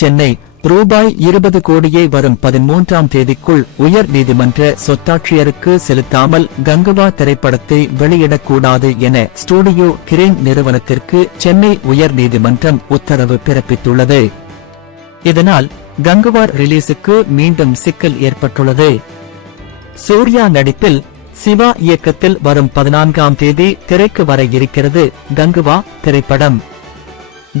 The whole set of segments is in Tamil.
சென்னை ரூபாய் 20 கோடியை வரும் 13ஆம் தேதிக்குள் உயர் நீதிமன்ற சொத்தாட்சியருக்கு செலுத்தாமல் கங்குவா திரைப்படத்தை வெளியிடக்கூடாது என ஸ்டூடியோ கிரேன் நிறுவனத்திற்கு சென்னை உயர் நீதிமன்றம் உத்தரவு பிறப்பித்துள்ளது. இதனால் கங்குவா ரிலீஸுக்கு மீண்டும் சிக்கல் ஏற்பட்டுள்ளது. சூர்யா நடிப்பில் சிவா இயக்கத்தில் வரும் 14ஆம் தேதி திரைக்கு வர இருக்கிறது கங்குவா திரைப்படம்.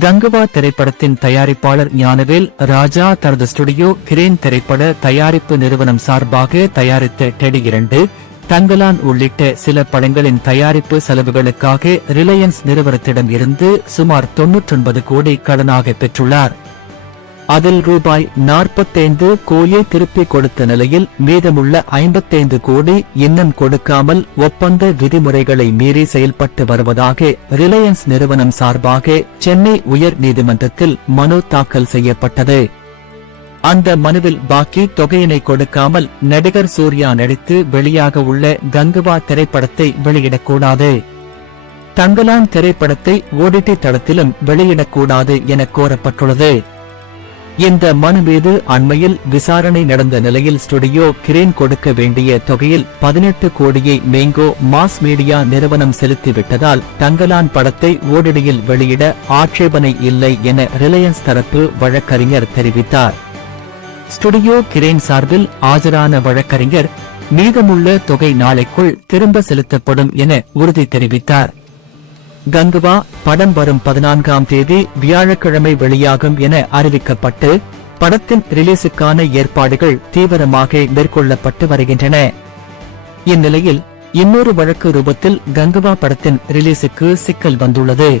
கங்குவா திரைப்படத்தின் தயாரிப்பாளர் ஞானவேல் ராஜா தனது ஸ்டுடியோ கிரேன் திரைப்பட தயாரிப்பு நிறுவனம் சார்பாக தயாரித்த டெடி 2, தங்கலான் உள்ளிட்ட சில படங்களின் தயாரிப்பு செலவுகளுக்காக ரிலையன்ஸ் நிறுவனத்திடம் இருந்து சுமார் 99 கோடி கடனாக பெற்றுள்ளார். அதில் ரூபாய் 45 கோடியை திருப்பிக் கொடுத்த நிலையில் மீதமுள்ள 55 கோடி இன்னும் கொடுக்காமல் ஒப்பந்த விதிமுறைகளை மீறி செயல்பட்டு வருவதாக ரிலையன்ஸ் நிறுவனம் சார்பாக சென்னை உயர் நீதிமன்றத்தில் மனு தாக்கல் செய்யப்பட்டது. அந்த மனுவில் பாக்கி தொகையினை கொடுக்காமல் நடிகர் சூர்யா நடித்து வெளியாக உள்ள கங்குவா திரைப்படத்தை வெளியிடக்கூடாது, தங்கலான் திரைப்படத்தை ஓடிடி தளத்திலும் வெளியிடக்கூடாது என கோரப்பட்டுள்ளது. இந்த மனு மீது அண்மையில் விசாரணை நடந்த நிலையில் ஸ்டுடியோ கிரேன் கொடுக்க வேண்டிய தொகையில் 18 கோடியை மேங்கோ மாஸ் மீடியா நிறுவனம் செலுத்திவிட்டதால் தங்கலான் படத்தை ஓடிடியில் வெளியிட ஆட்சேபனை இல்லை என ரிலையன்ஸ் தரப்பு வழக்கறிஞர் தெரிவித்தார். ஸ்டுடியோ கிரேன் சார்பில் ஆஜரான வழக்கறிஞர் மீதமுள்ள தொகை நாளைக்குள் திரும்ப செலுத்தப்படும் என உறுதி தெரிவித்தார். கங்குவா படம் வரும் 14ஆம் தேதி வியாழக்கிழமை வெளியாகும் என அறிவிக்கப்பட்டு படத்தின் ரிலீஸுக்கான ஏற்பாடுகள் தீவிரமாக மேற்கொள்ளப்பட்டு வருகின்றன. இந்நிலையில் இன்னொரு வழக்கு ரூபத்தில் கங்குவா படத்தின் ரிலீஸுக்கு சிக்கல் வந்துள்ளது.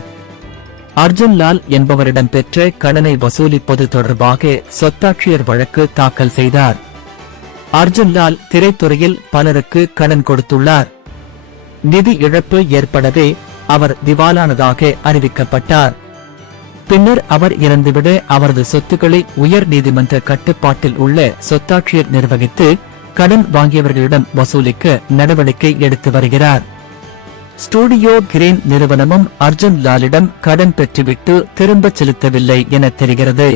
அர்ஜுன் லால் என்பவரிடம் பெற்ற கடனை வசூலிப்பது தொடர்பாக சொத்தாட்சியர் வழக்கு தாக்கல் செய்தார். அர்ஜுன் லால் திரைத்துறையில் பலருக்கு கடன் கொடுத்துள்ளார். நிதி இழப்பு ஏற்படவே அவர் திவாலானதாக அறிவிக்கப்பட்டார். பின்னர் அவர் இறந்துவிட அவரது சொத்துக்களை உயர் நீதிமன்ற கட்டுப்பாட்டில் உள்ள சொத்தாட்சியர் நிர்வகித்து கடன் வாங்கியவர்களிடம் வசூலிக்க நடவடிக்கை எடுத்து வருகிறார். ஸ்டூடியோ கிரேன் நிறுவனமும் அர்ஜுன் லாலிடம் கடன் பெற்றுவிட்டு திரும்பச் செலுத்தவில்லை என தெரிகிறது.